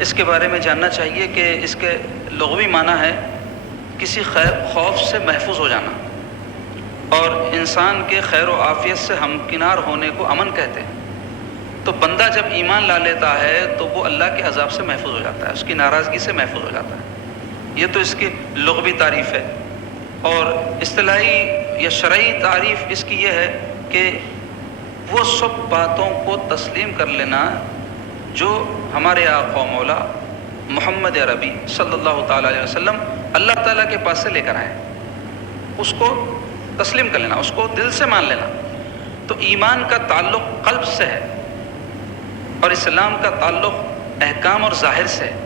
اس کے بارے میں جاننا چاہیے کہ اس کے لغوی معنی ہے کسی خوف سے محفوظ ہو جانا، اور انسان کے خیر و عافیت سے ہمکنار ہونے کو امن کہتے ہیں۔ تو بندہ جب ایمان لا لیتا ہے تو وہ اللہ کے عذاب سے محفوظ ہو جاتا ہے، اس کی ناراضگی سے محفوظ ہو جاتا ہے۔ یہ تو اس کی لغوی تعریف ہے، اور اصطلاحی یا شرعی تعریف اس کی یہ ہے کہ وہ سب باتوں کو تسلیم کر لینا جو ہمارے آقا و مولا محمد عربی صلی اللہ تعالیٰ علیہ وسلم اللہ تعالیٰ کے پاس سے لے کر آئے، اس کو تسلیم کر لینا، اس کو دل سے مان لینا۔ تو ایمان کا تعلق قلب سے ہے، اور اسلام کا تعلق احکام اور ظاہر سے ہے،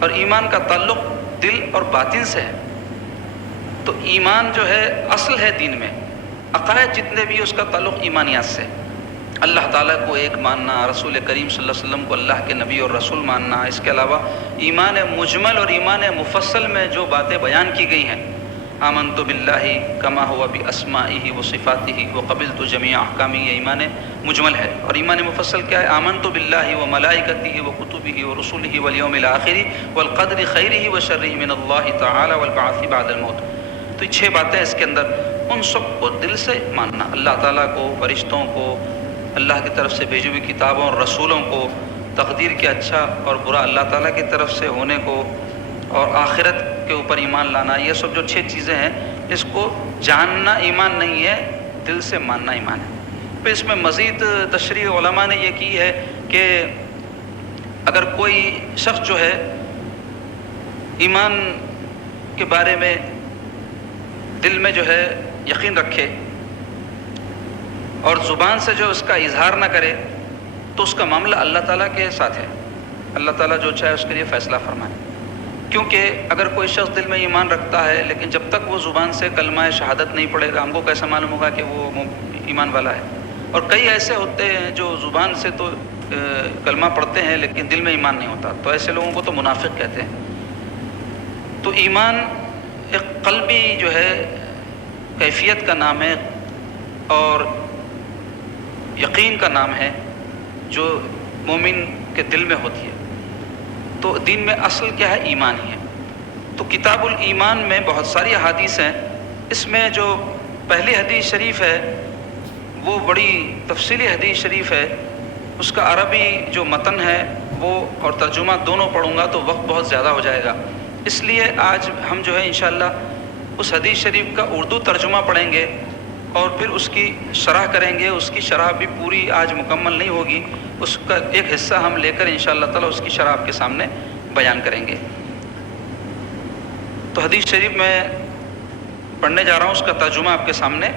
اور ایمان کا تعلق دل اور باطن سے ہے۔ تو ایمان جو ہے اصل ہے دین میں، عقائد جتنے بھی اس کا تعلق ایمانیات سے، اللہ تعالیٰ کو ایک ماننا، رسول کریم صلی اللہ علیہ وسلم کو اللہ کے نبی اور رسول ماننا، اس کے علاوہ ایمان مجمل اور ایمان مفصل میں جو باتیں بیان کی گئی ہیں، آمنت باللہ کما ہوا باسمائہ و صفاتہ وقبلت جمیع احکامہ، یہ ایمان مجمل ہے۔ اور ایمان مفصل کیا ہے؟ آمنت باللہ و ملائکتہ و کتبہ و رسلہ والیوم الآخر والقدر خیرہ و شرہ من اللہ تعالی والبعث بعد الموت۔ تو یہ 6 باتیں اس کے اندر، ان سب کو دل سے ماننا، اللہ تعالیٰ کو، فرشتوں کو، اللہ کی طرف سے بھیجی ہوئی کتابوں اور رسولوں کو، تقدیر کے اچھا اور برا اللہ تعالیٰ کی طرف سے ہونے کو، اور آخرت کے اوپر ایمان لانا، یہ سب جو 6 چیزیں ہیں، اس کو جاننا ایمان نہیں ہے، دل سے ماننا ایمان ہے۔ پھر اس میں مزید تشریح علماء نے یہ کی ہے کہ اگر کوئی شخص جو ہے ایمان کے بارے میں دل میں جو ہے یقین رکھے اور زبان سے جو اس کا اظہار نہ کرے، تو اس کا معاملہ اللہ تعالیٰ کے ساتھ ہے، اللہ تعالیٰ جو چاہے اس کے لیے فیصلہ فرمائے۔ کیونکہ اگر کوئی شخص دل میں ایمان رکھتا ہے لیکن جب تک وہ زبان سے کلمہ شہادت نہیں پڑھے گا، ہم کو کیسا معلوم ہوگا کہ وہ ایمان والا ہے؟ اور کئی ایسے ہوتے ہیں جو زبان سے تو کلمہ پڑھتے ہیں لیکن دل میں ایمان نہیں ہوتا، تو ایسے لوگوں کو تو منافق کہتے ہیں۔ تو ایمان ایک قلبی جو ہے کیفیت کا نام ہے، اور یقین کا نام ہے جو مومن کے دل میں ہوتی ہے۔ تو دین میں اصل کیا ہے؟ ایمان ہی ہے۔ تو کتاب الایمان میں بہت ساری احادیث ہیں، اس میں جو پہلی حدیث شریف ہے وہ بڑی تفصیلی حدیث شریف ہے، اس کا عربی جو متن ہے وہ اور ترجمہ دونوں پڑھوں گا تو وقت بہت زیادہ ہو جائے گا، اس لیے آج ہم جو ہے انشاءاللہ اس حدیث شریف کا اردو ترجمہ پڑھیں گے اور پھر اس کی شرح کریں گے۔ اس کی شرح بھی پوری آج مکمل نہیں ہوگی، اس کا ایک حصہ ہم لے کر انشاءاللہ تعالی اس کی شرح آپ کے سامنے بیان کریں گے۔ تو حدیث شریف میں پڑھنے جا رہا ہوں، اس کا ترجمہ آپ کے سامنے۔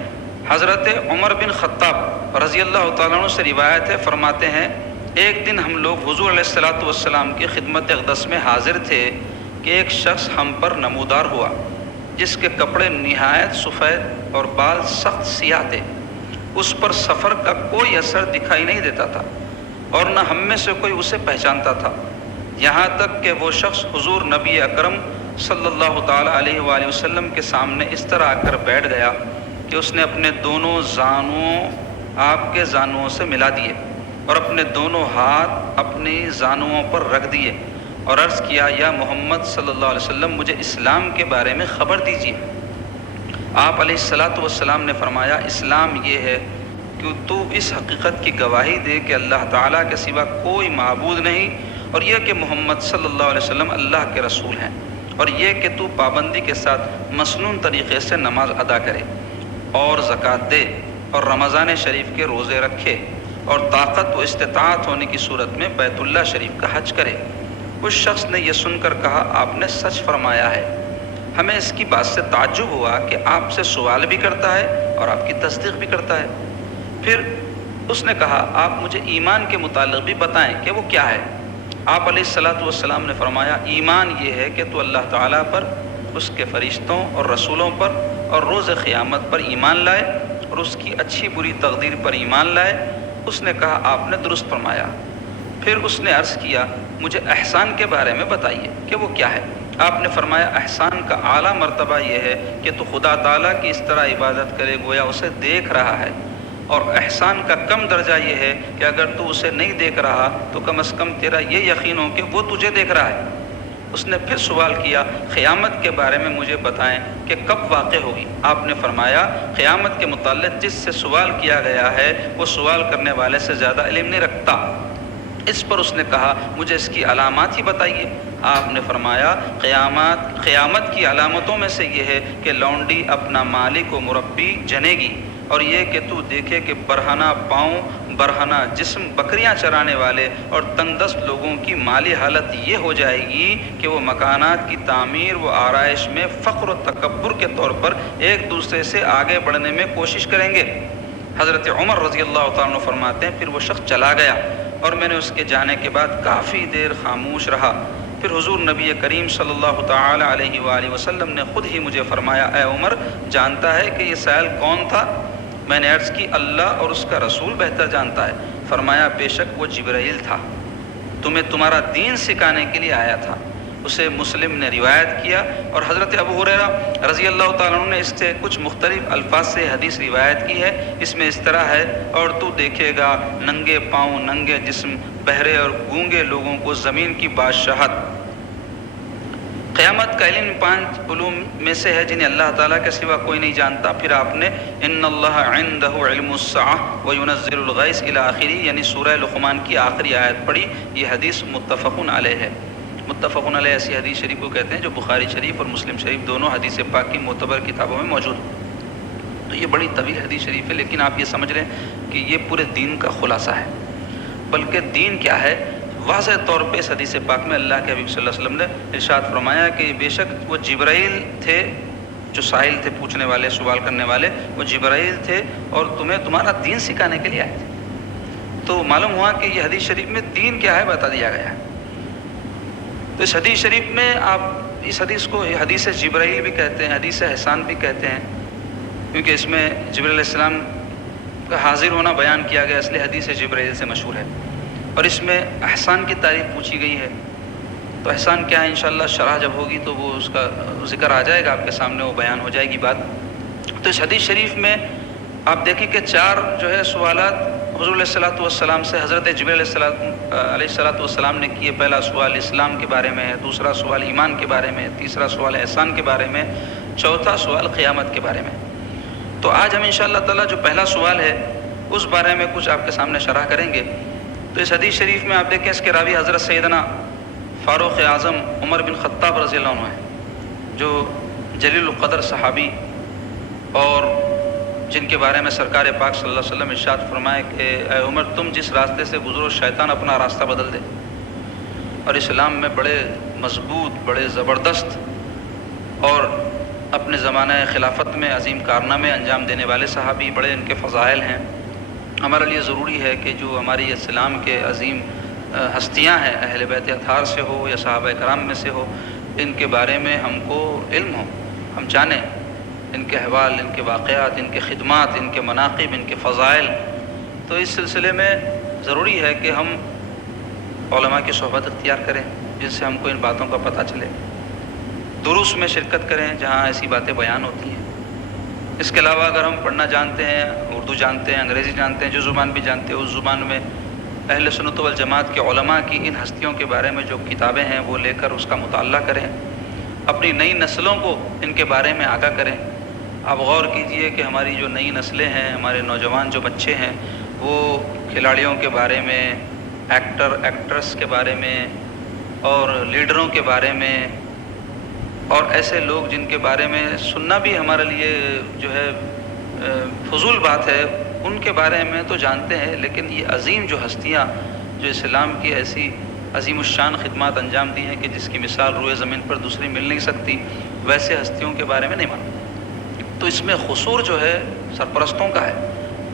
حضرت عمر بن خطاب رضی اللہ تعالیٰ عنہ سے روایت ہے، فرماتے ہیں ایک دن ہم لوگ حضور علیہ الصلوۃ والسلام کی خدمت اقدس میں حاضر تھے کہ ایک شخص ہم پر نمودار ہوا جس کے کپڑے نہایت سفید اور بال سخت سیاہ تھے، اس پر سفر کا کوئی اثر دکھائی نہیں دیتا تھا اور نہ ہم میں سے کوئی اسے پہچانتا تھا، یہاں تک کہ وہ شخص حضور نبی اکرم صلی اللہ تعالیٰ علیہ وآلہ وسلم کے سامنے اس طرح آ کر بیٹھ گیا کہ اس نے اپنے دونوں زانوؤں آپ کے زانوؤں سے ملا دیے اور اپنے دونوں ہاتھ اپنی زانوؤں پر رکھ دیے اور عرض کیا، یا محمد صلی اللہ علیہ وسلم مجھے اسلام کے بارے میں خبر دیجیے۔ آپ علیہ الصلوۃ والسلام نے فرمایا، اسلام یہ ہے کہ تو اس حقیقت کی گواہی دے کہ اللہ تعالیٰ کے سوا کوئی معبود نہیں، اور یہ کہ محمد صلی اللہ علیہ وسلم اللہ کے رسول ہیں، اور یہ کہ تو پابندی کے ساتھ مسنون طریقے سے نماز ادا کرے اور زکوٰۃ دے اور رمضان شریف کے روزے رکھے اور طاقت و استطاعت ہونے کی صورت میں بیت اللہ شریف کا حج کرے۔ اس شخص نے یہ سن کر کہا، آپ نے سچ فرمایا ہے۔ ہمیں اس کی بات سے تعجب ہوا کہ آپ سے سوال بھی کرتا ہے اور آپ کی تصدیق بھی کرتا ہے۔ پھر اس نے کہا، آپ مجھے ایمان کے متعلق بھی بتائیں کہ وہ کیا ہے۔ آپ علیہ الصلوۃ والسلام نے فرمایا، ایمان یہ ہے کہ تو اللہ تعالیٰ پر، اس کے فرشتوں اور رسولوں پر اور روز قیامت پر ایمان لائے اور اس کی اچھی بری تقدیر پر ایمان لائے۔ اس نے کہا، آپ نے درست فرمایا۔ پھر اس نے عرض کیا، مجھے احسان کے بارے میں بتائیے کہ وہ کیا ہے۔ آپ نے فرمایا، احسان کا اعلیٰ مرتبہ یہ ہے کہ تو خدا تعالیٰ کی اس طرح عبادت کرے گویا اسے دیکھ رہا ہے، اور احسان کا کم درجہ یہ ہے کہ اگر تو اسے نہیں دیکھ رہا تو کم از کم تیرا یہ یقین ہو کہ وہ تجھے دیکھ رہا ہے۔ اس نے پھر سوال کیا قیامت کے بارے میں مجھے بتائیں کہ کب واقع ہوگی؟ آپ نے فرمایا قیامت کے متعلق جس سے سوال کیا گیا ہے وہ سوال کرنے والے سے زیادہ علم نہیں رکھتا۔ اس پر اس نے کہا مجھے اس کی علامات ہی بتائیے۔ آپ نے فرمایا قیامت کی علامتوں میں سے یہ ہے کہ لونڈی اپنا مالک و مربی جنے گی، اور یہ کہ تو دیکھے کہ برہنہ پاؤں برہنہ جسم بکریاں چرانے والے اور تندرست لوگوں کی مالی حالت یہ ہو جائے گی کہ وہ مکانات کی تعمیر و آرائش میں فخر و تکبر کے طور پر ایک دوسرے سے آگے بڑھنے میں کوشش کریں گے۔ حضرت عمر رضی اللہ تعالیٰ عنہ فرماتے ہیں پھر وہ شخص چلا گیا اور میں نے اس کے جانے کے بعد کافی دیر خاموش رہا۔ پھر حضور نبی کریم صلی اللہ تعالی علیہ وآلہ وسلم نے خود ہی مجھے فرمایا اے عمر جانتا ہے کہ یہ سائل کون تھا؟ میں نے عرض کی اللہ اور اس کا رسول بہتر جانتا ہے۔ فرمایا بے شک وہ جبرائیل تھا، تمہیں تمہارا دین سکھانے کے لیے آیا تھا۔ اسے مسلم نے روایت کیا، اور حضرت ابو ہریرہ رضی اللہ تعالیٰ عنہ نے اس سے کچھ مختلف الفاظ سے حدیث روایت کی ہے۔ اس میں اس طرح ہے اور تو دیکھے گا ننگے پاؤں ننگے جسم بہرے اور گونگے لوگوں کو زمین کی بادشاہت۔ قیامت کا علم 5 علوم میں سے ہے جنہیں اللہ تعالیٰ کے سوا کوئی نہیں جانتا۔ پھر آپ نے ان اللہ عنده علم الساعة وينزل الغیث الی آخری یعنی سورہ لقمان کی آخری آیت پڑھی۔ یہ حدیث متفق علیہ ہے۔ متفق علیہ ایسی حدیث شریف کو کہتے ہیں جو بخاری شریف اور مسلم شریف دونوں حدیث پاک کی معتبر کتابوں میں موجود ہے۔ تو یہ بڑی طویل حدیث شریف ہے، لیکن آپ یہ سمجھ لیں کہ یہ پورے دین کا خلاصہ ہے۔ بلکہ دین کیا ہے واضح طور پہ اس حدیث پاک میں اللہ کے حبیب صلی اللہ علیہ وسلم نے ارشاد فرمایا کہ بے شک وہ جبرائیل تھے جو سائل تھے، پوچھنے والے سوال کرنے والے، وہ جبرائیل تھے اور تمہیں تمہارا دین سکھانے کے لیے آئے تھے۔ تو معلوم ہوا کہ یہ حدیث شریف میں دین کیا ہے بتا دیا گیا ہے۔ تو اس حدیث شریف میں آپ اس حدیث کو حدیث جبرائیل بھی کہتے ہیں، حدیث احسان بھی کہتے ہیں، کیونکہ اس میں جبرائیل علیہ السلام کا حاضر ہونا بیان کیا گیا، اس لیے حدیث جبرائیل سے مشہور ہے۔ اور اس میں احسان کی تعریف پوچھی گئی ہے۔ تو احسان کیا ہے انشاءاللہ شرح جب ہوگی تو وہ اس کا ذکر آ جائے گا آپ کے سامنے، وہ بیان ہو جائے گی بات۔ تو اس حدیث شریف میں آپ دیکھیں کہ 4 جو ہے سوالات حضور علیہ الصلوۃ والسلام سے حضرت جبرائیل علیہ الصلوۃ والسلام نے کیے۔ پہلا سوال اسلام کے بارے میں ہے، دوسرا سوال ایمان کے بارے میں، تیسرا سوال احسان کے بارے میں، چوتھا سوال قیامت کے بارے میں۔ تو آج ہم انشاءاللہ تعالیٰ جو پہلا سوال ہے اس بارے میں کچھ آپ کے سامنے شرح کریں گے۔ تو اس حدیث شریف میں آپ دیکھیں اس کے راوی حضرت سیدنا فاروق اعظم عمر بن خطاب رضی اللہ عنہ ہیں، جو جلیل القدر صحابی اور جن کے بارے میں سرکار پاک صلی اللہ علیہ وسلم ارشاد فرمائے کہ اے عمر تم جس راستے سے گزرو شیطان اپنا راستہ بدل دے۔ اور اسلام میں بڑے مضبوط، بڑے زبردست اور اپنے زمانہ خلافت میں عظیم کارنامے انجام دینے والے صحابی، بڑے ان کے فضائل ہیں۔ ہمارے لیے ضروری ہے کہ جو ہماری اسلام کے عظیم ہستیاں ہیں، اہل بیت اطہار سے ہو یا صحابہ کرام میں سے ہو، ان کے بارے میں ہم کو علم ہو، ہم جانیں ان کے احوال، ان کے واقعات، ان کے خدمات، ان کے مناقب، ان کے فضائل۔ تو اس سلسلے میں ضروری ہے کہ ہم علماء کی صحبت اختیار کریں جن سے ہم کو ان باتوں کا پتہ چلے، دروس میں شرکت کریں جہاں ایسی باتیں بیان ہوتی ہیں۔ اس کے علاوہ اگر ہم پڑھنا جانتے ہیں، اردو جانتے ہیں، انگریزی جانتے ہیں، جو زبان بھی جانتے ہیں اس زبان میں اہل سنت والجماعت کے علماء کی ان ہستیوں کے بارے میں جو کتابیں ہیں وہ لے کر اس کا مطالعہ کریں، اپنی نئی نسلوں کو ان کے بارے میں آگاہ کریں۔ آپ غور کیجئے کہ ہماری جو نئی نسلیں ہیں، ہمارے نوجوان جو بچے ہیں، وہ کھلاڑیوں کے بارے میں، ایکٹر ایکٹریس کے بارے میں اور لیڈروں کے بارے میں اور ایسے لوگ جن کے بارے میں سننا بھی ہمارے لیے جو ہے فضول بات ہے، ان کے بارے میں تو جانتے ہیں، لیکن یہ عظیم جو ہستیاں جو اسلام کی ایسی عظیم الشان خدمات انجام دی ہیں کہ جس کی مثال روئے زمین پر دوسری مل نہیں سکتی، ویسے ہستیوں کے بارے میں نہیں مانتے۔ تو اس میں قصور جو ہے سرپرستوں کا ہے،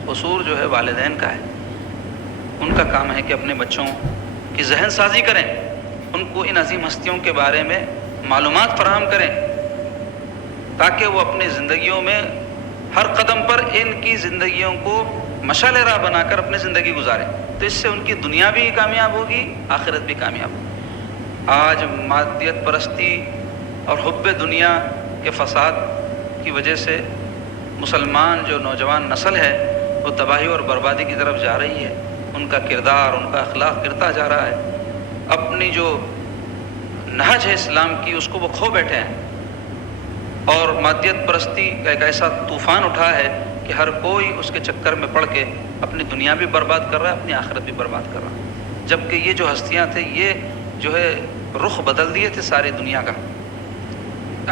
قصور جو ہے والدین کا ہے۔ ان کا کام ہے کہ اپنے بچوں کی ذہن سازی کریں، ان کو ان عظیم ہستیوں کے بارے میں معلومات فراہم کریں تاکہ وہ اپنی زندگیوں میں ہر قدم پر ان کی زندگیوں کو مشعل راہ بنا کر اپنی زندگی گزاریں۔ تو اس سے ان کی دنیا بھی کامیاب ہوگی، آخرت بھی کامیاب ہوگی۔ آج مادیت پرستی اور حب دنیا کے فساد کی وجہ سے مسلمان جو نوجوان نسل ہے وہ تباہی اور بربادی کی طرف جا رہی ہے، ان کا کردار، ان کا اخلاق گرتا جا رہا ہے، اپنی جو نہج ہے اسلام کی اس کو وہ کھو بیٹھے ہیں، اور مادیت پرستی کا ایک ایسا طوفان اٹھا ہے کہ ہر کوئی اس کے چکر میں پڑ کے اپنی دنیا بھی برباد کر رہا ہے، اپنی آخرت بھی برباد کر رہا ہے، جبکہ یہ جو ہستیاں تھے یہ جو ہے رخ بدل دیے تھے ساری دنیا کا،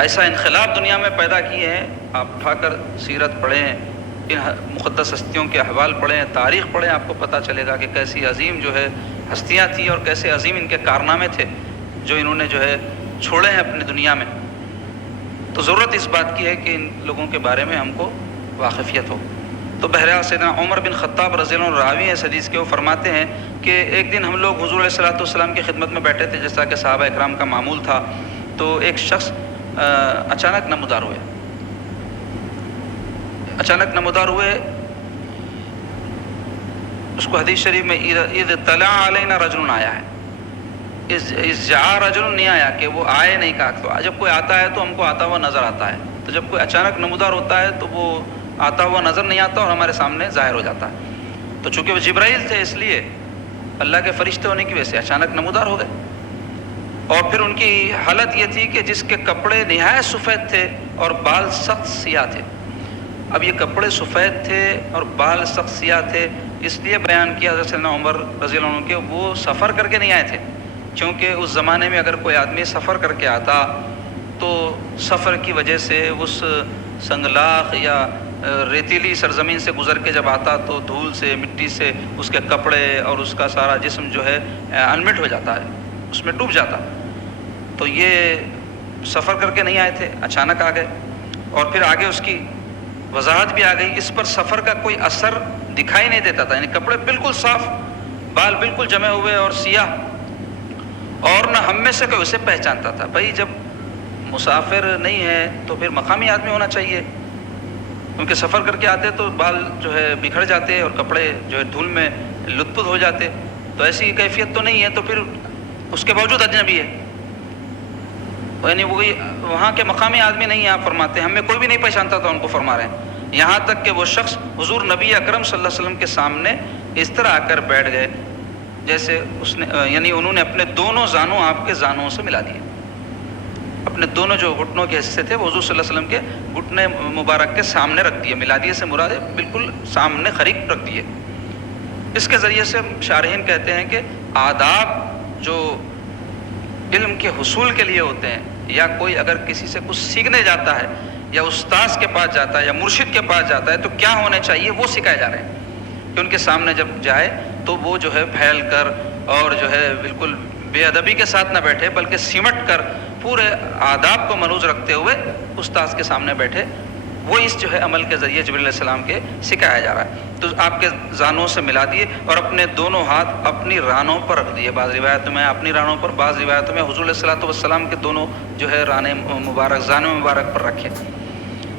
ایسا انقلاب دنیا میں پیدا کیے ہیں۔ آپ اٹھا کر سیرت پڑھیں، ان مقدس ہستیوں کے احوال پڑھیں، تاریخ پڑھیں، آپ کو پتہ چلے گا کہ کیسی عظیم جو ہے ہستیاں تھیں اور کیسے عظیم ان کے کارنامے تھے جو انہوں نے جو ہے چھوڑے ہیں اپنی دنیا میں۔ تو ضرورت اس بات کی ہے کہ ان لوگوں کے بارے میں ہم کو واقفیت ہو۔ تو بہرحال سیدنا عمر بن خطاب رضی اللہ عنہ راوی اس حدیث کے، وہ فرماتے ہیں کہ ایک دن ہم لوگ حضور علیہ الصلوۃ والسلام کی خدمت میں بیٹھے تھے، جیسا کہ صحابہ اکرام کا معمول تھا، تو ایک شخص اچانک نمودار ہوئے، اس کو حدیث شریف میں اذ طلع علینا رجل آیا ہے، اس جاء رجل نہیں آیا کہ وہ آئے نہیں کہا، تو جب کوئی آتا ہے تو ہم کو آتا ہوا نظر آتا ہے، تو جب کوئی اچانک نمودار ہوتا ہے تو وہ آتا ہوا نظر نہیں آتا اور ہمارے سامنے ظاہر ہو جاتا ہے۔ تو چونکہ وہ جبرائیل تھے اس لیے اللہ کے فرشتے ہونے کی وجہ سے اچانک نمودار ہو گئے، اور پھر ان کی حالت یہ تھی کہ جس کے کپڑے نہایت سفید تھے اور بال سخت سیاہ تھے۔ اب یہ کپڑے سفید تھے اور بال سخت سیاہ تھے، اس لیے بیان کیا حضرت سیدنا عمر رضی اللہ عنہ کہ وہ سفر کر کے نہیں آئے تھے، کیونکہ اس زمانے میں اگر کوئی آدمی سفر کر کے آتا تو سفر کی وجہ سے اس سنگلاخ یا ریتیلی سرزمین سے گزر کے جب آتا تو دھول سے، مٹی سے اس کے کپڑے اور اس کا سارا جسم جو ہے انمٹ ہو جاتا ہے، اس میں ڈوب جاتا۔ تو یہ سفر کر کے نہیں آئے تھے، اچانک آ گئے، اور پھر آگے اس کی وضاحت بھی آ گئی، اس پر سفر کا کوئی اثر دکھائی نہیں دیتا تھا، یعنی کپڑے بالکل صاف، بال بالکل جمے ہوئے اور سیاہ، اور نہ ہم میں سے کوئی اسے پہچانتا تھا۔ بھائی جب مسافر نہیں ہے تو پھر مقامی آدمی ہونا چاہیے، کیونکہ سفر کر کے آتے تو بال جو ہے بکھر جاتے اور کپڑے جو ہے دھول میں لت پت ہو جاتے، تو ایسی کیفیت تو نہیں ہے، تو پھر اس کے باوجود اجنبی ہے، یعنی وہی وہاں کے مقامی آدمی نہیں ہیں، آپ فرماتے ہیں ہمیں کوئی بھی نہیں پہچانتا تھا ان کو، فرما رہے ہیں یہاں تک کہ وہ شخص حضور نبی اکرم صلی اللہ علیہ وسلم کے سامنے اس طرح آ کر بیٹھ گئے جیسے اس نے، یعنی انہوں نے اپنے دونوں زانوں آپ کے زانوں سے ملا دیے، اپنے دونوں جو گھٹنوں کے حصے تھے وہ حضور صلی اللہ علیہ وسلم کے گھٹنے مبارک کے سامنے رکھ دیے، ملا دیے سے مراد ہے بالکل سامنے قریب رکھ دیے۔ اس کے ذریعے سے شارحین کہتے ہیں کہ آداب جو علم کے حصول کے لیے ہوتے ہیں، یا کوئی اگر کسی سے کچھ سیکھنے جاتا ہے یا استاذ کے پاس جاتا ہے یا مرشد کے پاس جاتا ہے تو کیا ہونے چاہیے وہ سکھائے جا رہے ہیں، کہ ان کے سامنے جب جائے تو وہ جو ہے پھیل کر اور جو ہے بالکل بے ادبی کے ساتھ نہ بیٹھے، بلکہ سمٹ کر پورے آداب کو ملحوظ رکھتے ہوئے استاذ کے سامنے بیٹھے، وہ اس جو ہے عمل کے ذریعے جبریل علیہ السلام کے سکھایا جا رہا ہے۔ تو آپ کے زانوں سے ملا دیے اور اپنے دونوں ہاتھ اپنی رانوں پر رکھ دیے، بعض روایتوں میں اپنی رانوں پر، بعض روایتوں میں حضور علیہ الصلوۃ والسلام کے دونوں جو ہے رانے مبارک، زانوں مبارک پر رکھے،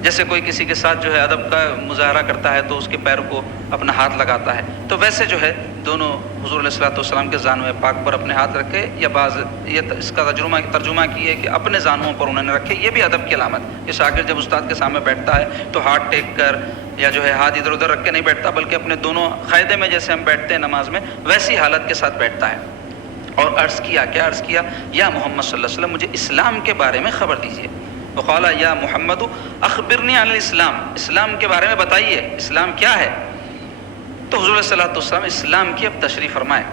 جیسے کوئی کسی کے ساتھ جو ہے ادب کا مظاہرہ کرتا ہے تو اس کے پیر کو اپنا ہاتھ لگاتا ہے، تو ویسے جو ہے دونوں حضور علیہ الصلوۃ والسلام کے زانوں پاک پر اپنے ہاتھ رکھے، یا بعض یہ اس کا ترجمہ کی ہے کہ اپنے زانوں پر انہوں نے رکھے، یہ بھی ادب کی علامت۔ یہ شاگرد جب استاد کے سامنے بیٹھتا ہے تو ہاتھ ٹیک کر یا جو ہے ہاتھ ادھر ادھر رکھ کے نہیں بیٹھتا، بلکہ اپنے دونوں قاعدے میں جیسے ہم بیٹھتے ہیں نماز میں ویسی حالت کے ساتھ بیٹھتا ہے، اور عرض کیا، کیا عرض کیا، یا محمد صلی اللہ علیہ وسلم مجھے اسلام کے بارے میں خبر دیجیے، وقال یا محمد اخبرنی عن الاسلام، اسلام کے بارے میں بتائیے اسلام کیا ہے۔ تو حضور صلی اللہ علیہ وسلم اسلام کی اب تشریح فرمائے،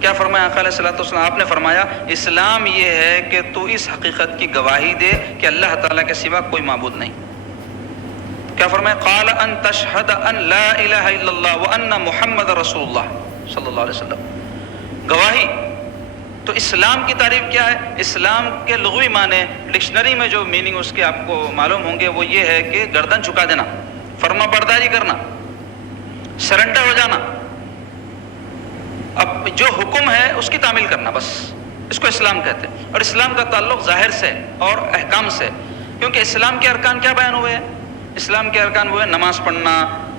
کیا فرمایا آقا علیہ الصلوۃ والسلام؟ آپ نے فرمایا اسلام یہ ہے کہ تو اس حقیقت کی گواہی دے کہ اللہ تعالیٰ کے سوا کوئی معبود نہیں۔ کیا فرمایا؟ قال ان تشہد ان لا الہ الا اللہ وان محمد رسول اللہ صلی اللہ علیہ وسلم، گواہی۔ تو اسلام کی تعریف کیا ہے؟ اسلام کے لغوی معنی ڈکشنری میں جو میننگ اس کے آپ کو معلوم ہوں گے وہ یہ ہے کہ گردن جھکا دینا، فرما برداری کرنا، سرنڈر ہو جانا، اب جو حکم ہے اس کی تعمیل کرنا، بس اس کو اسلام کہتے ہیں۔ اور اسلام کا تعلق ظاہر سے اور احکام سے، کیونکہ اسلام کے ارکان کیا بیان ہوئے ہیں؟ اسلام کے ارکان وہ ہے نماز پڑھنا،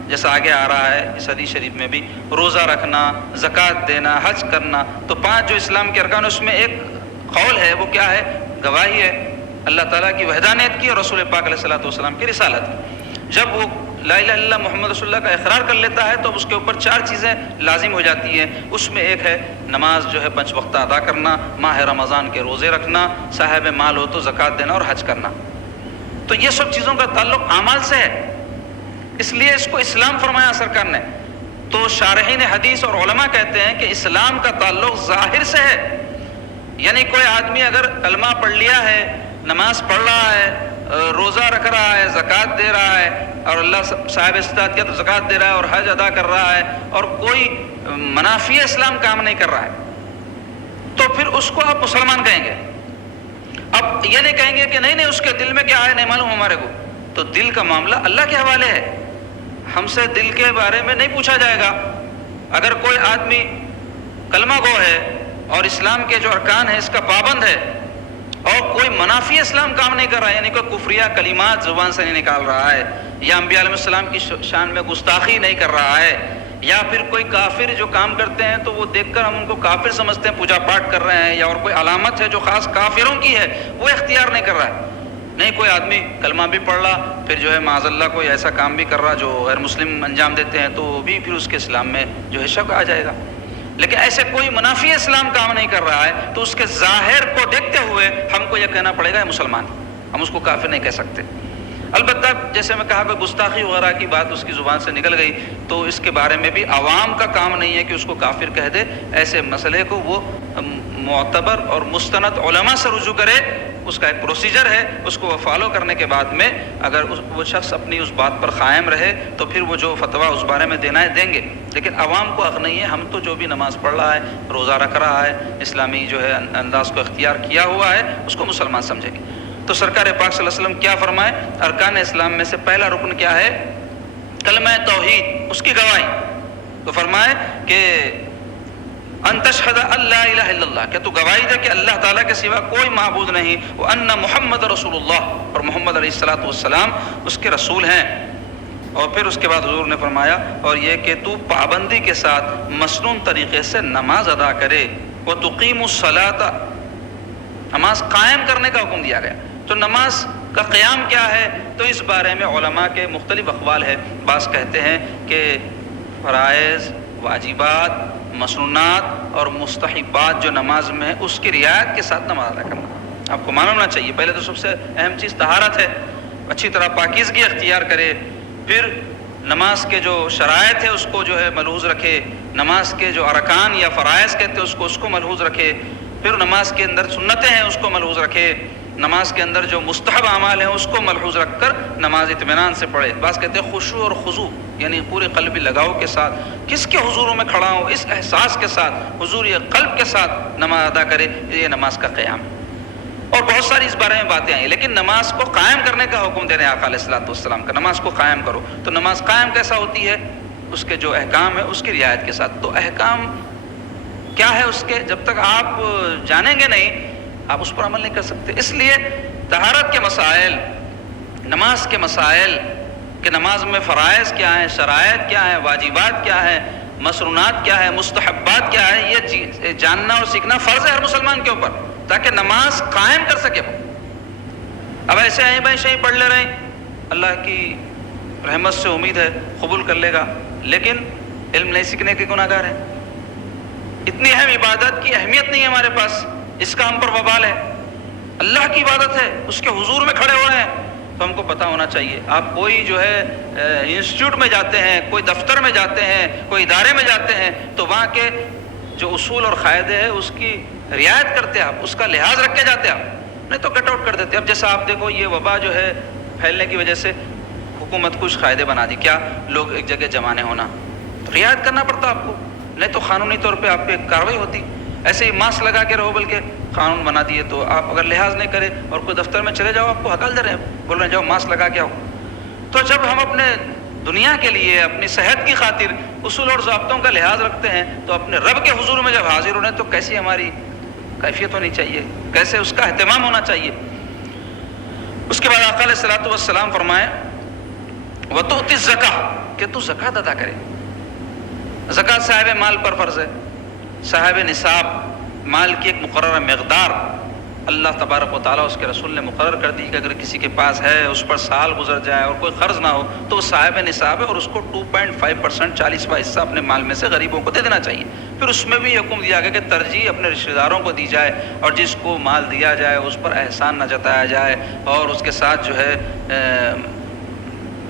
جیسا آگے آ رہا ہے اس حدیث شریف میں بھی، روزہ رکھنا، زکوٰۃ دینا، حج کرنا، تو 5 جو اسلام کے ارکان، اس میں ایک قول ہے، وہ کیا ہے؟ گواہی ہے اللہ تعالیٰ کی وحدانیت کی اور رسول پاک علیہ الصلوۃ والسلام کی رسالت۔ جب وہ لا الہ الا اللہ محمد رسول اللہ کا اقرار کر لیتا ہے تو اس کے اوپر 4 چیزیں لازم ہو جاتی ہیں. اس میں ایک ہے نماز جو ہے 5 وقتہ ادا کرنا، ماہ رمضان کے روزے رکھنا، صاحب مال ہو تو زکوٰۃ دینا اور حج کرنا. تو یہ سب چیزوں کا تعلق اعمال سے ہے، اس لیے اس کو اسلام فرمایا سرکار نے. تو شارحین حدیث اور علماء کہتے ہیں کہ اسلام کا تعلق ظاہر سے ہے. یعنی کوئی آدمی اگر کلمہ پڑھ لیا ہے، نماز پڑھ رہا ہے، روزہ رکھ رہا ہے، زکوٰۃ دے رہا ہے، اور اللہ صاحب استطاعت کیا تو زکوٰۃ دے رہا ہے اور حج ادا کر رہا ہے، اور کوئی منافی اسلام کام نہیں کر رہا ہے، تو پھر اس کو آپ مسلمان کہیں گے. اب یہ نہیں کہیں گے کہ نہیں اس کے دل میں کیا ہے نہیں معلوم ہمارے کو. تو دل کا معاملہ اللہ کے حوالے ہے، ہم سے دل کے بارے میں نہیں پوچھا جائے گا. اگر کوئی آدمی کلمہ گو ہے اور اسلام کے جو ارکان ہیں اس کا پابند ہے، اور کوئی منافی اسلام کام نہیں کر رہا ہے، یعنی کوئی کفریہ کلمات زبان سے نہیں نکال رہا ہے، یا انبیاء علیہ السلام کی شان میں گستاخی نہیں کر رہا ہے، یا پھر کوئی کافر جو کام کرتے ہیں تو وہ دیکھ کر ہم ان کو کافر سمجھتے ہیں، پوجا پاٹ کر رہے ہیں، یا اور کوئی علامت ہے جو خاص کافروں کی ہے وہ اختیار نہیں کر رہا ہے. نہیں کوئی آدمی کلمہ بھی پڑھ رہا پھر جو ہے معاذ اللہ کوئی ایسا کام بھی کر رہا جو غیر مسلم انجام دیتے ہیں، تو بھی پھر اس کے اسلام میں جو ہے شک آ جائے گا. لیکن ایسے کوئی منافی اسلام کام نہیں کر رہا ہے تو اس کے ظاہر کو دیکھتے ہوئے ہم کو یہ کہنا پڑے گا یہ مسلمان، ہم اس کو کافر نہیں کہہ سکتے. البتہ جیسے میں کہا کہ گستاخی وغیرہ کی بات اس کی زبان سے نکل گئی تو اس کے بارے میں بھی عوام کا کام نہیں ہے کہ اس کو کافر کہہ دے. ایسے مسئلے کو وہ معتبر اور مستند علماء سے رجوع کرے، اس کا ایک پروسیجر ہے، اس کو فالو کرنے کے بعد میں اگر وہ شخص اپنی اس بات پر قائم رہے تو پھر وہ جو فتویٰ اس بارے میں دینا ہے دیں گے. لیکن عوام کو حق نہیں ہے. ہم تو جو بھی نماز پڑھ رہا ہے، روزہ رکھ رہا ہے، اسلامی جو ہے انداز کو اختیار کیا ہوا ہے، اس کو مسلمان سمجھیں گے. تو سرکار پاک صلی اللہ علیہ وسلم کیا فرمائے؟ ارکان اسلام میں سے پہلا رکن کیا ہے؟ کلمہ توحید، اس کی گواہی. تو فرمائے کہ ان تشہد ان لا الہ الا اللہ، کہ تو گواہی دے کہ اللہ تعالیٰ کے سوا کوئی معبود نہیں، وان محمد رسول اللہ، اور محمد علیہ الصلوۃ والسلام اس کے رسول ہیں. اور پھر اس کے بعد حضور نے فرمایا اور یہ کہ تو پابندی کے ساتھ مسنون طریقے سے نماز ادا کرے. وتقیم الصلاۃ، نماز قائم کرنے کا حکم دیا گیا. تو نماز کا قیام کیا ہے؟ تو اس بارے میں علماء کے مختلف اقوال ہے. بعض کہتے ہیں کہ فرائض، واجبات، مسنونات اور مستحبات جو نماز میں ہے اس کی رعایت کے ساتھ نماز ادا کرنا. آپ کو معلوم ہونا چاہیے پہلے تو سب سے اہم چیز طہارت ہے، اچھی طرح پاکیزگی اختیار کرے. پھر نماز کے جو شرائط ہے اس کو جو ہے ملحوظ رکھے، نماز کے جو ارکان یا فرائض کہتے ہیں اس کو ملحوظ رکھے. پھر نماز کے اندر سنتیں ہیں اس کو ملحوظ رکھے. نماز کے اندر جو مستحب اعمال ہیں اس کو ملحوظ رکھ کر نماز اطمینان سے پڑھے. بعض کہتے ہیں خشوع اور خضوع، یعنی پورے قلبی لگاؤ کے ساتھ کس کے حضور میں کھڑا ہوں، اس احساس کے ساتھ حضور قلب کے ساتھ نماز ادا کرے. یہ نماز کا قیام. اور بہت ساری اس بارے میں باتیں آئیں، لیکن نماز کو قائم کرنے کا حکم دے رہے ہیں آقا علیہ الصلوۃ والسلام کا. نماز کو قائم کرو. تو نماز قائم کیسا ہوتی ہے؟ اس کے جو احکام ہے اس کی رعایت کے ساتھ. تو احکام کیا ہے اس کے؟ جب تک آپ جانیں گے نہیں آپ اس پر عمل نہیں کر سکتے. اس لیے طہارت کے مسائل، نماز کے مسائل کہ نماز میں فرائض کیا ہیں، شرائط کیا ہیں، واجبات کیا ہیں، مسنونات کیا ہے، مستحبات کیا ہے، یہ جاننا اور سیکھنا فرض ہے ہر مسلمان کے اوپر تاکہ نماز قائم کر سکے. اب ایسے آئیں بھائی صحیح پڑھ لے رہے ہیں، اللہ کی رحمت سے امید ہے قبول کر لے گا، لیکن علم نہیں سیکھنے کے گناہ گار ہیں. اتنی اہم عبادت کی اہمیت نہیں ہے ہمارے پاس، اس کا ہم پر وبال ہے. اللہ کی عبادت ہے، اس کے حضور میں کھڑے ہو رہے ہیں تو ہم کو پتہ ہونا چاہیے. آپ کوئی جو ہے انسٹیٹیوٹ میں جاتے ہیں، کوئی دفتر میں جاتے ہیں، کوئی ادارے میں جاتے ہیں تو وہاں کے جو اصول اور قاعدے ہیں اس کی رعایت کرتے ہیں، آپ اس کا لحاظ رکھ کے جاتے ہیں، آپ نہیں تو کٹ آؤٹ کر دیتے. اب جیسا آپ دیکھو یہ وبا جو ہے پھیلنے کی وجہ سے حکومت کچھ قاعدے بنا دی، کیا لوگ ایک جگہ جمع نہیں ہونا، تو رعایت کرنا پڑتا آپ کو، نہیں تو قانونی طور پہ آپ پہ کارروائی ہوتی. ایسے ہی ماسک لگا کے رہو، بلکہ قانون بنا دیے تو آپ اگر لحاظ نہیں کرے اور کوئی دفتر میں چلے جاؤ آپ کو ہکال دے رہے ہیں، بول رہے ہیں جاؤ ماسک لگا کے آؤ. تو جب ہم اپنے دنیا کے لیے اپنی صحت کی خاطر اصول اور ضابطوں کا لحاظ رکھتے ہیں تو اپنے رب کے حضور میں جب حاضر ہونے تو کیسی ہماری کیفیت ہونی چاہیے، کیسے اس کا اہتمام ہونا چاہیے. اس کے بعد آقا علیہ الصلوۃ والسلام فرمائے وَتُؤْتِ الزَّكَاةَ، کہ تو زکوٰۃ ادا کرے. زکوٰۃ صاحب مال پر فرض ہے. صاحب نصاب مال کی ایک مقررہ مقدار اللہ تبارک و تعالیٰ اس کے رسول نے مقرر کر دی کہ اگر کسی کے پاس ہے اس پر سال گزر جائے اور کوئی قرض نہ ہو تو وہ صاحب نصاب ہے اور اس کو 2.5% 40واں حصہ اپنے مال میں سے غریبوں کو دے دینا چاہیے۔ پھر اس میں بھی حکم دیا گیا کہ ترجیح اپنے رشتہ داروں کو دی جائے اور جس کو مال دیا جائے اس پر احسان نہ جتایا جائے اور اس کے ساتھ جو ہے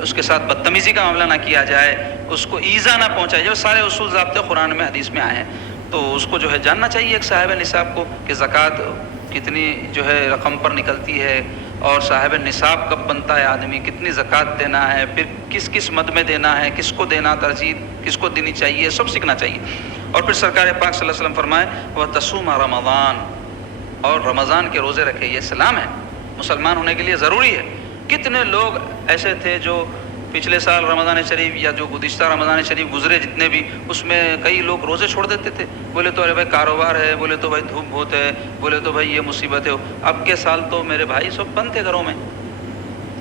اس کے ساتھ بدتمیزی کا معاملہ نہ کیا جائے، اس کو ایذا نہ پہنچایا جائے۔ سارے اصول ضابطے قرآن میں حدیث میں آئے ہیں، تو اس کو جو ہے جاننا چاہیے ایک صاحب نصاب کو کہ زکوٰۃ کتنی جو ہے رقم پر نکلتی ہے اور صاحب نصاب کب بنتا ہے آدمی، کتنی زکوٰۃ دینا ہے، پھر کس کس مد میں دینا ہے، کس کو دینا، ترجیح کس کو دینی چاہیے، سب سیکھنا چاہیے۔ اور پھر سرکار پاک صلی اللہ علیہ وسلم فرمائے وَتَصُومَ رمضان، اور رمضان کے روزے رکھے۔ یہ اسلام ہے، مسلمان ہونے کے لیے ضروری ہے۔ کتنے لوگ ایسے تھے جو پچھلے سال رمضان شریف یا جو گزشتہ رمضان شریف گزرے جتنے بھی، اس میں کئی لوگ روزے چھوڑ دیتے تھے، بولے تو ارے بھائی کاروبار ہے، بولے تو بھائی دھوپ بہت ہے، بولے تو بھائی یہ مصیبت ہے۔ اب کے سال تو میرے بھائی سب بند تھے گھروں میں،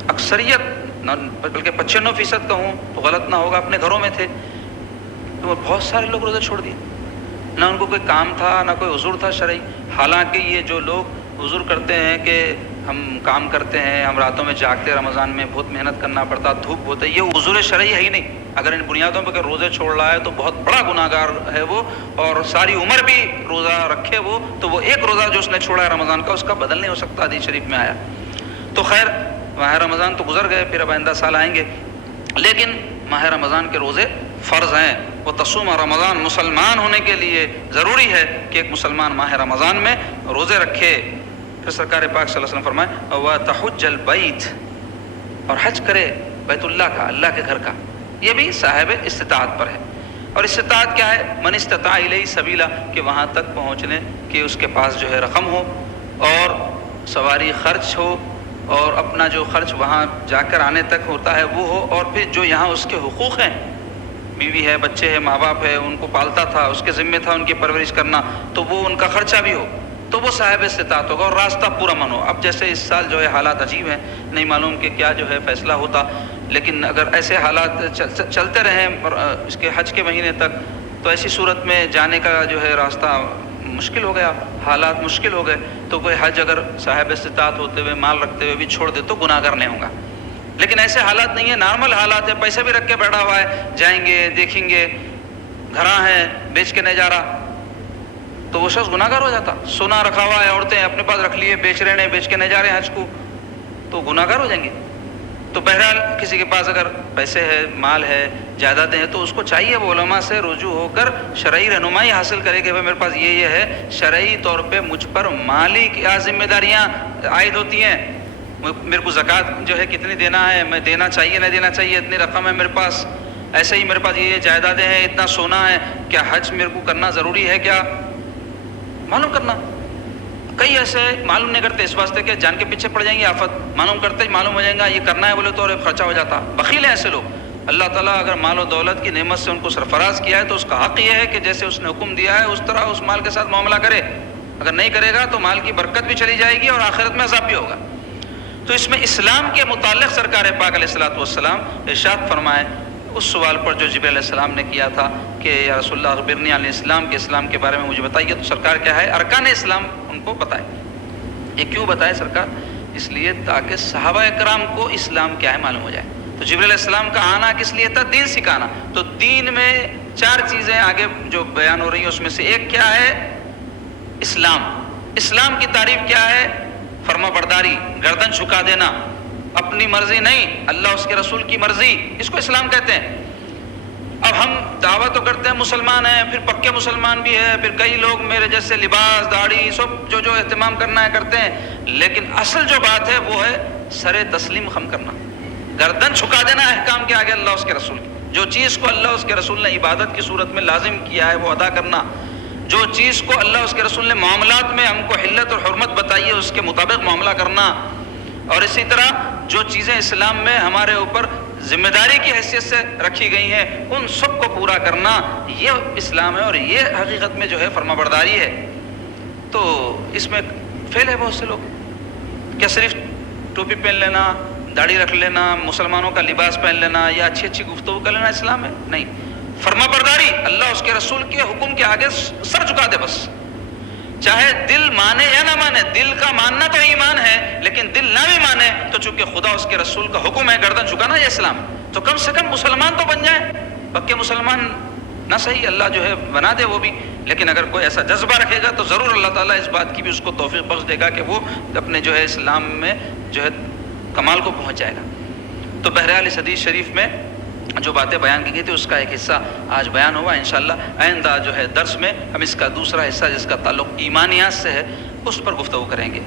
اکثریت بلکہ 95% کہوں تو غلط نہ ہوگا، اپنے گھروں میں تھے، تو بہت سارے لوگ روزے چھوڑ دیے، نہ ان کو کوئی کام تھا نہ کوئی عذر تھا شرعی۔ حالانکہ یہ جو لوگ عذر کرتے ہیں کہ ہم کام کرتے ہیں، ہم راتوں میں جاگتے، رمضان میں بہت محنت کرنا پڑتا، دھوپ ہوتا ہے، یہ عذر شرعی ہے ہی نہیں۔ اگر ان بنیادوں پہ کہ روزے چھوڑ رہا ہے تو بہت بڑا گناہ گار ہے وہ، اور ساری عمر بھی روزہ رکھے وہ تو وہ ایک روزہ جو اس نے چھوڑا ہے رمضان کا، اس کا بدل نہیں ہو سکتا، حدیث شریف میں آیا۔ تو خیر ماہ رمضان تو گزر گئے، پھر اب آئندہ سال آئیں گے، لیکن ماہ رمضان کے روزے فرض ہیں۔ وہ تصوم رمضان، مسلمان ہونے کے لیے ضروری ہے کہ ایک مسلمان ماہ رمضان میں روزے رکھے۔ پھر سرکار پاک صلی اللہ علیہ وسلم فرمائے وَتَحُجَّ الْبَيْتِ، اور حج کرے بیت اللہ کا، اللہ کے گھر کا۔ یہ بھی صاحب استطاعت پر ہے، اور استطاعت کیا ہے؟ من استطاع الیہ سبیلا، کہ وہاں تک پہنچنے کہ اس کے پاس جو ہے رقم ہو اور سواری خرچ ہو اور اپنا جو خرچ وہاں جا کر آنے تک ہوتا ہے وہ ہو، اور پھر جو یہاں اس کے حقوق ہیں، بیوی ہے، بچے ہیں، ماں باپ ہے، ان کو پالتا تھا، اس کے ذمہ تھا ان کی پرورش کرنا، تو وہ ان کا خرچہ بھی ہو، تو وہ صاحب استطاعت ہوگا اور راستہ پورا من ہو۔ اب جیسے اس سال جو ہے حالات عجیب ہیں، نہیں معلوم کہ کیا جو ہے فیصلہ ہوتا، لیکن اگر ایسے حالات چلتے رہیں اس کے حج کے مہینے تک، تو ایسی صورت میں جانے کا جو ہے راستہ مشکل ہو گیا، حالات مشکل ہو گئے، تو کوئی حج اگر صاحب استطاعت ہوتے ہوئے، مال رکھتے ہوئے بھی چھوڑ دے تو گناہ گر نہیں ہوگا۔ لیکن ایسے حالات نہیں ہیں، نارمل حالات ہیں، پیسے بھی رکھ کے بیٹھا ہوا ہے، جائیں گے دیکھیں گے، گھراں ہیں بیچ کے نہیں جا رہا، تو وہ شخص گناہ گار ہو جاتا۔ سونا رکھا ہوا ہے، عورتیں اپنے پاس رکھ لیے، بیچ رہے ہیں، بیچ کے نہیں جا رہے ہیں حج کو، تو گناہ گار ہو جائیں گے۔ تو بہرحال کسی کے پاس اگر پیسے ہے، مال ہے، جائیدادیں ہیں، تو اس کو چاہیے وہ علماء سے رجوع ہو کر شرعی رہنمائی حاصل کرے کہ میرے پاس یہ ہے، شرعی طور پہ مجھ پر مالی کیا ذمہ داریاں عائد ہوتی ہیں، میرے کو زکوٰۃ جو ہے کتنی دینا ہے، میں دینا چاہیے نہیں دینا چاہیے، اتنی رقم ہے میرے پاس، ایسے ہی میرے پاس یہ جائیدادیں ہیں، اتنا سونا ہے، کیا حج میرے کو کرنا ضروری ہے، کیا معلوم کرنا۔ کئی ایسے معلوم نہیں کرتے، اس واسطے کہ جان کے پیچھے پڑ جائیں گے آفت، معلوم کرتے ہی معلوم ہو جائیں گا یہ کرنا ہے بولے تو اور خرچہ ہو جاتا۔ بخیل ہیں ایسے لوگ۔ اللہ تعالیٰ اگر مال و دولت کی نعمت سے ان کو سرفراز کیا ہے تو اس کا حق یہ ہے کہ جیسے اس نے حکم دیا ہے اس طرح اس مال کے ساتھ معاملہ کرے، اگر نہیں کرے گا تو مال کی برکت بھی چلی جائے گی اور آخرت میں عذاب بھی ہوگا۔ تو اس میں اسلام کے متعلق سرکار پاک علیہ الصلوۃ والسلام ارشاد فرمائے اس سوال پر جو جبرائیل علیہ السلام نے کیا تھا کہ یا رسول اللہ اخبرنی عن الاسلام، کے اسلام کے بارے میں مجھے بتائیے، تو سرکار کیا ہے ارکان اسلام ان کو بتائے۔ یہ کیوں بتائے سرکار؟ اس لیے تاکہ صحابہ اکرام کو اسلام کیا ہے معلوم ہو جائے۔ تو جبرائیل علیہ السلام کا آنا کس لیے تھا؟ دین سکھانا۔ تو دین میں 4 چیزیں آگے جو بیان ہو رہی ہیں، اس میں سے ایک کیا ہے؟ اسلام۔ اسلام کی تعریف کیا ہے؟ فرما برداری، گردن جھکا دینا، اپنی مرضی نہیں، اللہ اس کے رسول کی مرضی، اس کو اسلام کہتے ہیں۔ اب ہم دعویٰ تو کرتے ہیں مسلمان ہیں، پھر پکے مسلمان بھی ہے، پھر کئی لوگ میرے جیسے لباس داڑھی سب جو اہتمام کرنا ہے کرتے ہیں، لیکن اصل جو بات ہے وہ ہے سر تسلیم خم کرنا، گردن جھکا دینا احکام کے آگے اللہ اس کے رسول کی۔ جو چیز کو اللہ اس کے رسول نے عبادت کی صورت میں لازم کیا ہے وہ ادا کرنا، جو چیز کو اللہ اس کے رسول نے معاملات میں ہم کو حلت اور حرمت بتائی ہے اس کے مطابق معاملہ کرنا، اور اسی طرح جو چیزیں اسلام میں ہمارے اوپر ذمہ داری کی حیثیت سے رکھی گئی ہیں ان سب کو پورا کرنا، یہ اسلام ہے، اور یہ حقیقت میں جو ہے فرما برداری ہے۔ تو اس میں فیل ہے بہت سے لوگ، کیا صرف ٹوپی پہن لینا، داڑھی رکھ لینا، مسلمانوں کا لباس پہن لینا یا اچھی اچھی گفتگو کر لینا اسلام ہے؟ نہیں، فرما برداری، اللہ اس کے رسول کے حکم کے آگے سر جھکا دے بس، چاہے دل مانے یا نہ مانے، دل کا ماننا تو ایمان ہے، لیکن دل نہ بھی مانے تو چونکہ خدا اس کے رسول کا حکم ہے گردن جھکانا یہ اسلام، تو کم سے کم مسلمان تو بن جائے، پکے مسلمان نہ صحیح اللہ جو ہے بنا دے وہ بھی، لیکن اگر کوئی ایسا جذبہ رکھے گا تو ضرور اللہ تعالیٰ اس بات کی بھی اس کو توفیق بخش دے گا کہ وہ اپنے جو ہے اسلام میں جو ہے کمال کو پہنچ جائے گا۔ تو بہرحال اس حدیث شریف میں جو باتیں بیان کی گئی تھی اس کا ایک حصہ آج بیان ہوا، انشاءاللہ آئندہ جو ہے درس میں ہم اس کا دوسرا حصہ جس کا تعلق ایمانیات سے ہے اس پر گفتگو کریں گے۔